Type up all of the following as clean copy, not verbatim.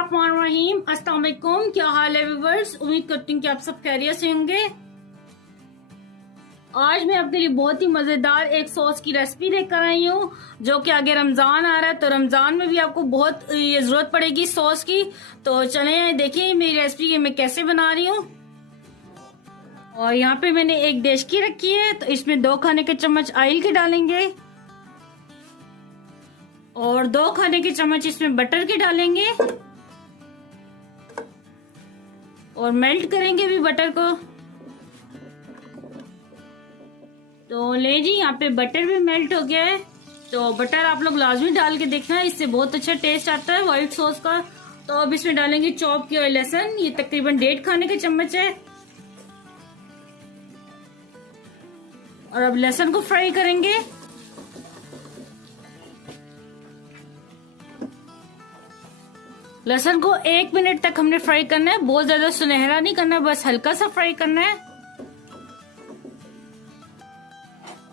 बिस्मिल्लाहिर्रहमानिर्रहीम। अस्सलाम वालेकुम। क्या हाल है व्यूअर्स? उम्मीद करती हूँ कि आप सब खैरियत से होंगे। आज मैं आपके लिए बहुत ही मजेदार एक सॉस की रेसिपी लेकर आई हूँ, जो कि आगे रमजान आ रहा है, तो रमजान में भी आपको बहुत ये जरूरत पड़ेगी सॉस की। तो चलें देखिए मेरी रेसिपी मैं कैसे बना रही हूँ। और यहाँ पे मैंने एक देशकी रखी है, तो इसमें 2 खाने के चम्मच ऑयल के डालेंगे और 2 खाने के चम्मच इसमें बटर के डालेंगे और मेल्ट करेंगे भी बटर को। तो ले जी, यहाँ पे बटर भी मेल्ट हो गया है। तो बटर आप लोग लाजमी डाल के देखना, इससे बहुत अच्छा टेस्ट आता है व्हाइट सॉस का। तो अब इसमें डालेंगे चॉप किया हुआ लहसुन, ये तकरीबन 1.5 खाने के चम्मच है। और अब लहसुन को फ्राई करेंगे। लहसुन को 1 मिनट तक हमने फ्राई करना है, बहुत ज्यादा सुनहरा नहीं करना, बस हल्का सा फ्राई करना है।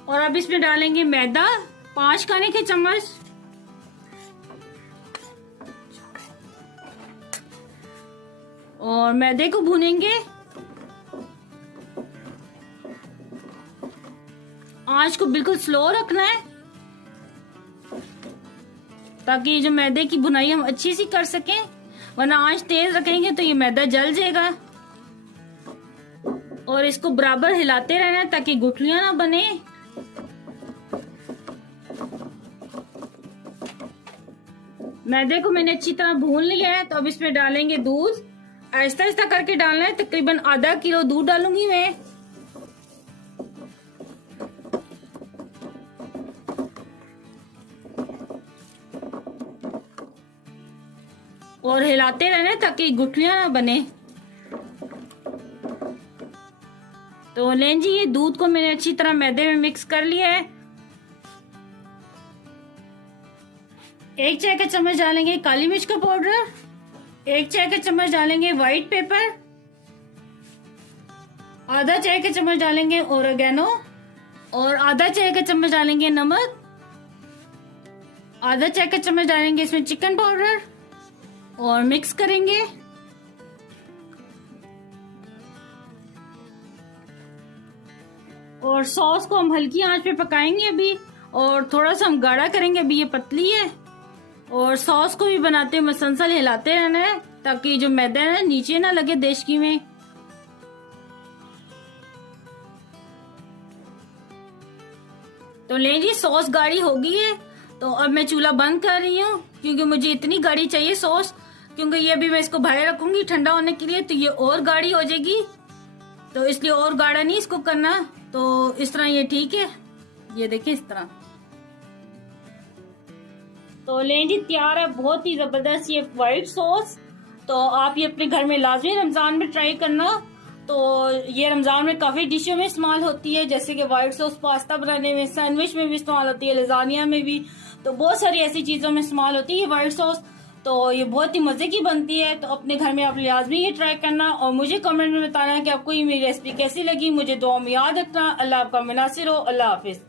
और अब इसमें डालेंगे मैदा 5 खाने के चम्मच और मैदे को भूनेंगे। आंच को बिल्कुल स्लो रखना है ताकि ये जो मैदे की भुनाई हम अच्छी सी कर सकें, वरना आंच तेज रखेंगे तो ये मैदा जल जाएगा। और इसको बराबर हिलाते रहना है ताकि गुठलियां ना बने। मैदे को मैंने अच्छी तरह भून लिया है, तो अब इसमें डालेंगे दूध। आहिस्ता आहिस्ता करके डालना है, तकरीबन आधा किलो दूध डालूंगी मैं। और हिलाते रहना है ताकि गुठलियां ना बने। तो लें जी, ये दूध को मैंने अच्छी तरह मैदे में मिक्स कर लिया है। 1 चाय का चम्मच डालेंगे काली मिर्च का पाउडर, 1 चाय का चम्मच डालेंगे व्हाइट पेपर, आधा चाय का चम्मच डालेंगे ओरेगानो और आधा चाय का चम्मच डालेंगे नमक, आधा चाय का चम्मच डालेंगे इसमें चिकन पाउडर और मिक्स करेंगे। और सॉस को हम हल्की आंच पे पकाएंगे अभी, और थोड़ा सा हम गाढ़ा करेंगे। अभी ये पतली है। और सॉस को भी बनाते हुए मसलसल हिलाते रहना है ताकि जो मैदा है ना नीचे ना लगे देशकी में। तो ले जी, सॉस गाढ़ी हो गई है, तो अब मैं चूल्हा बंद कर रही हूँ क्योंकि मुझे इतनी गाढ़ी चाहिए सॉस, क्योंकि ये अभी मैं इसको बाहर रखूंगी ठंडा होने के लिए, तो ये और गाढ़ी हो जाएगी। तो इसलिए और गाढ़ा नहीं इसको करना, तो इस तरह ये ठीक है। ये देखिए इस तरह। तो लें जी, तैयार है बहुत ही जबरदस्त ये व्हाइट सॉस। तो आप ये अपने घर में लाजमी रमजान में ट्राई करना। तो ये रमजान में काफी डिशों में इस्तेमाल होती है, जैसे कि व्हाइट सॉस पास्ता बनाने में, सैंडविच में भी इस्तेमाल होती है, लजानिया में भी, तो बहुत सारी ऐसी चीजों में इस्तेमाल होती है व्हाइट सॉस। तो ये बहुत ही मजे की बनती है। तो अपने घर में आप लाजमी ये ट्राई करना और मुझे कमेंट में बताना कि आपको ये मेरी रेसिपी कैसी लगी। मुझे दुआ में याद रखना। अल्लाह आपका मुनासिर हो। अल्लाह हाफिज।